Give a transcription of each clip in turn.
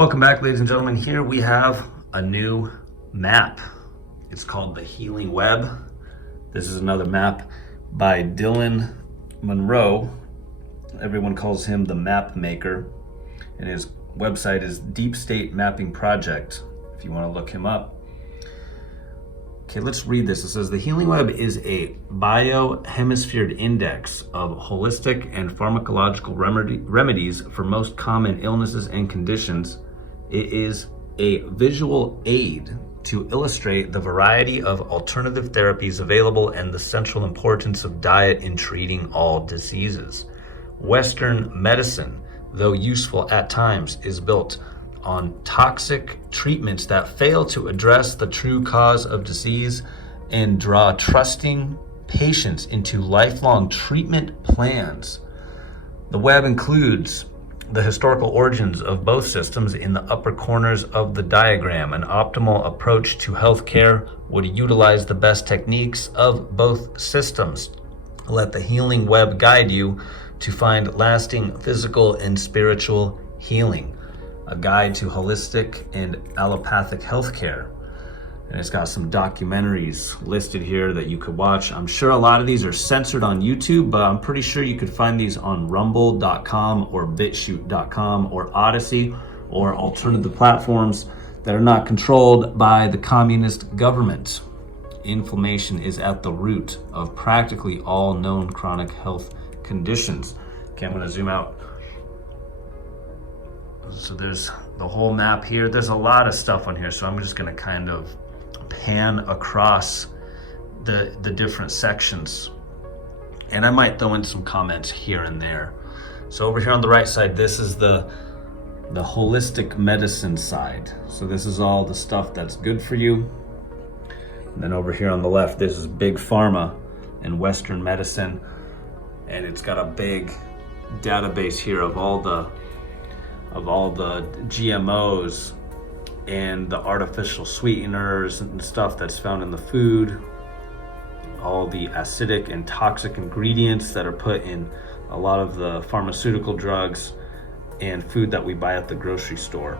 Welcome back, ladies and gentlemen. Here we have a new map. It's called the Healing Web. This is another map by Dylan Monroe. Everyone calls him the map maker, and his website is Deep State Mapping Project, if you want to look him up. Okay, let's read this. It says the Healing Web is a biohemisphere index of holistic and pharmacological remedies for most common illnesses and conditions. It is a visual aid to illustrate the variety of alternative therapies available and the central importance of diet in treating all diseases. Western medicine, though useful at times, is built on toxic treatments that fail to address the true cause of disease and draw trusting patients into lifelong treatment plans. The web includes the historical origins of both systems in the upper corners of the diagram. An optimal approach to healthcare would utilize the best techniques of both systems. Let the Healing Web guide you to find lasting physical and spiritual healing. A guide to holistic and allopathic healthcare. And it's got some documentaries listed here that you could watch. I'm sure a lot of these are censored on YouTube, but I'm pretty sure you could find these on rumble.com or bitshoot.com or Odyssey or alternative platforms that are not controlled by the communist government. Inflammation is at the root of practically all known chronic health conditions. Okay, I'm going to zoom out. So there's the whole map here. There's a lot of stuff on here, so I'm just going to kind of pan across the different sections, and I might throw in some comments here and there. So over here on the right side, this is the holistic medicine side. So this is all the stuff that's good for you. And then over here on the left, this is big pharma and Western medicine, and it's got a big database here of all the GMOs and the artificial sweeteners and stuff that's found in the food, all the acidic and toxic ingredients that are put in a lot of the pharmaceutical drugs and food that we buy at the grocery store.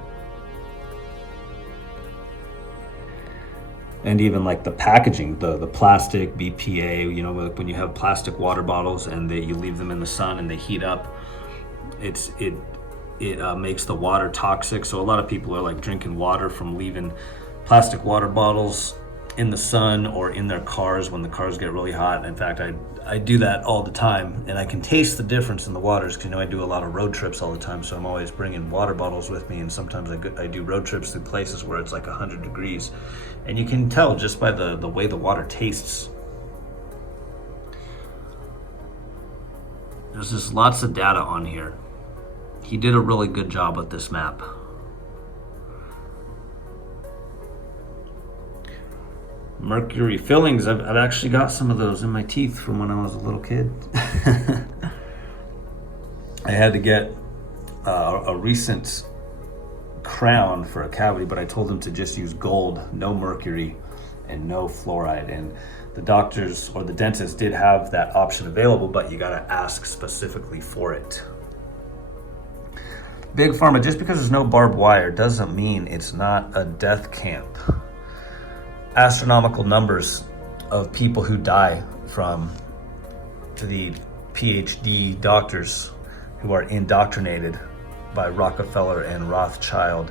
And even like the packaging, the plastic, BPA, you know, like when you have plastic water bottles and you leave them in the sun and they heat up, it makes the water toxic. So a lot of people are like drinking water from leaving plastic water bottles in the sun or in their cars when the cars get really hot. In fact, I do that all the time, and I can taste the difference in the waters because, you know, I do a lot of road trips all the time, so I'm always bringing water bottles with me, and sometimes I do road trips through places where it's like 100 degrees, and you can tell just by the way the water tastes. There's just lots of data on here. He did a really good job with this map. Mercury fillings, I've actually got some of those in my teeth from when I was a little kid. I had to get a recent crown for a cavity, but I told them to just use gold, no mercury, and no fluoride. And the doctors or the dentist did have that option available, but you gotta ask specifically for it. Big Pharma, just because there's no barbed wire doesn't mean it's not a death camp. Astronomical numbers of people who die from the PhD doctors who are indoctrinated by Rockefeller and Rothschild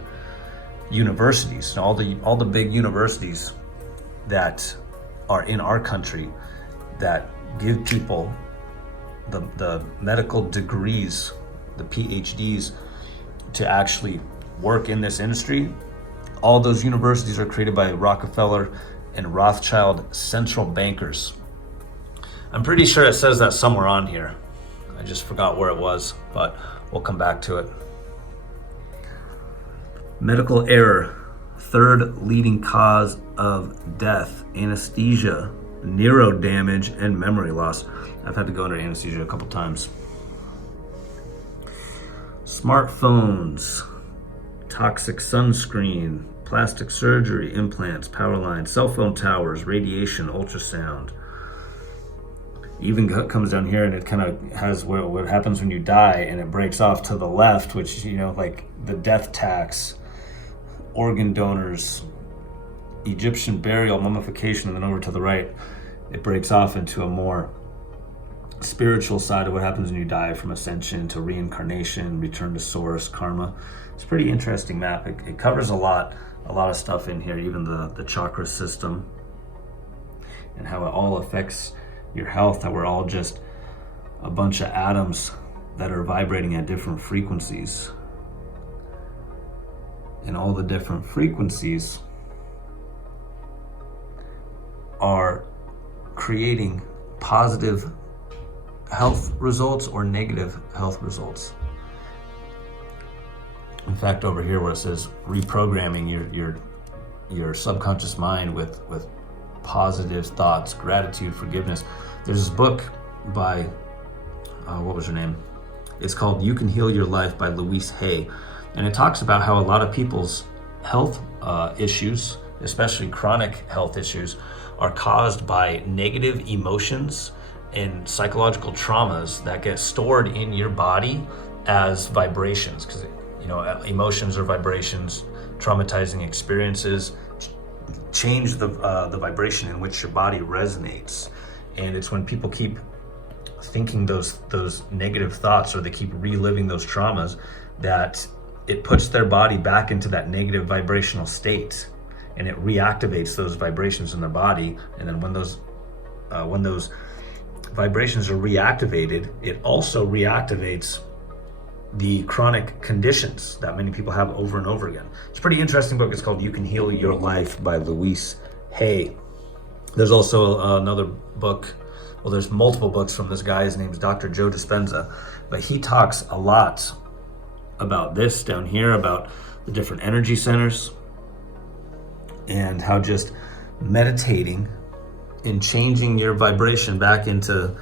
universities. And all the big universities that are in our country that give people the medical degrees, the PhDs, to actually work in this industry. All those universities are created by Rockefeller and Rothschild central bankers. I'm pretty sure it says that somewhere on here. I just forgot where it was, but we'll come back to it. Medical error, third leading cause of death, anesthesia, neuro damage, and memory loss. I've had to go under anesthesia a couple times. Smartphones, toxic sunscreen, plastic surgery, implants, power lines, cell phone towers, radiation, ultrasound. Even comes down here and it kind of has what happens when you die, and it breaks off to the left, which, you know, like the death tax, organ donors, Egyptian burial, mummification, and then over to the right, it breaks off into a more spiritual side of what happens when you die, from ascension to reincarnation, return to source, karma. It's a pretty interesting map. It covers a lot of stuff in here, even the chakra system and how it all affects your health, how we're all just a bunch of atoms that are vibrating at different frequencies. And all the different frequencies are creating positive health results or negative health results. In fact, over here where it says reprogramming your subconscious mind with positive thoughts, gratitude, forgiveness. There's this book by what was her name? It's called You Can Heal Your Life by Louise Hay, and it talks about how a lot of people's health issues, especially chronic health issues, are caused by negative emotions and psychological traumas that get stored in your body as vibrations, because, you know, emotions are vibrations. Traumatizing experiences change the vibration in which your body resonates, and it's when people keep thinking those negative thoughts, or they keep reliving those traumas, that it puts their body back into that negative vibrational state, and it reactivates those vibrations in their body. And then when those vibrations are reactivated, it also reactivates the chronic conditions that many people have over and over again. It's a pretty interesting book. It's called You Can Heal Your Life by Louise Hay. There's also another book, well, there's multiple books from this guy. His name's Dr. Joe Dispenza, but he talks a lot about this down here, about the different energy centers, and how just meditating and changing your vibration back into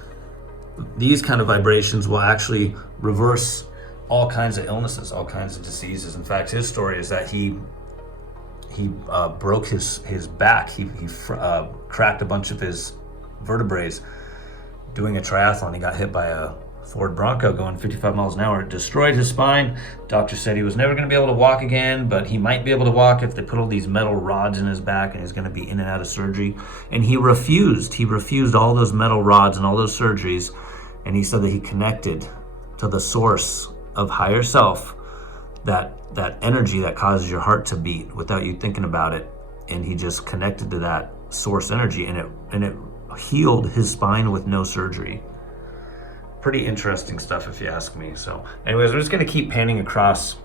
these kind of vibrations will actually reverse all kinds of illnesses, all kinds of diseases. In fact, his story is that he broke his back. He cracked a bunch of his vertebrae doing a triathlon. He got hit by a Ford Bronco going 55 miles an hour. It destroyed his spine. Doctor said he was never going to be able to walk again, but he might be able to walk if they put all these metal rods in his back, and he's going to be in and out of surgery. And he refused. He refused all those metal rods and all those surgeries, and he said that he connected to the source of higher self, that energy that causes your heart to beat without you thinking about it. And he just connected to that source energy, and it healed his spine with no surgery. Pretty interesting stuff, if you ask me. So anyways, we're just going to keep panning across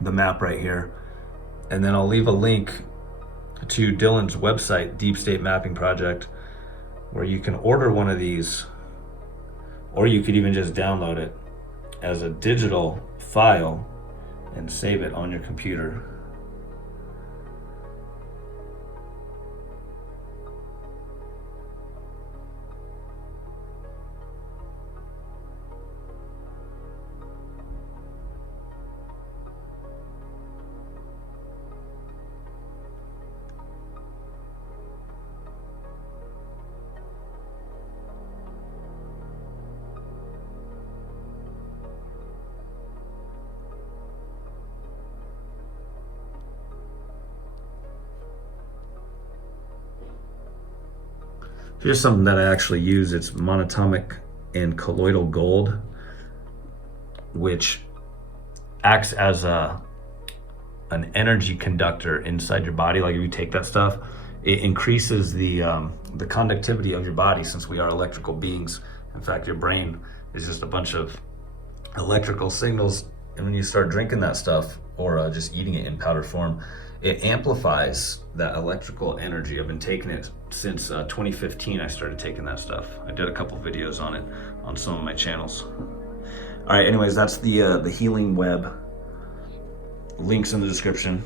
the map right here, and then I'll leave a link to Dylan's website, Deep State Mapping Project, where you can order one of these, or you could even just download it as a digital file and save it on your computer. Here's something that I actually use. It's monatomic and colloidal gold, which acts as an energy conductor inside your body. Like if you take that stuff, it increases the conductivity of your body, since we are electrical beings. In fact, your brain is just a bunch of electrical signals, and when you start drinking that stuff, or just eating it in powder form, it amplifies that electrical energy. I've been taking it since 2015. I started taking that stuff. I did a couple videos on it on some of my channels. All right, anyways, that's the healing web. Links in the description.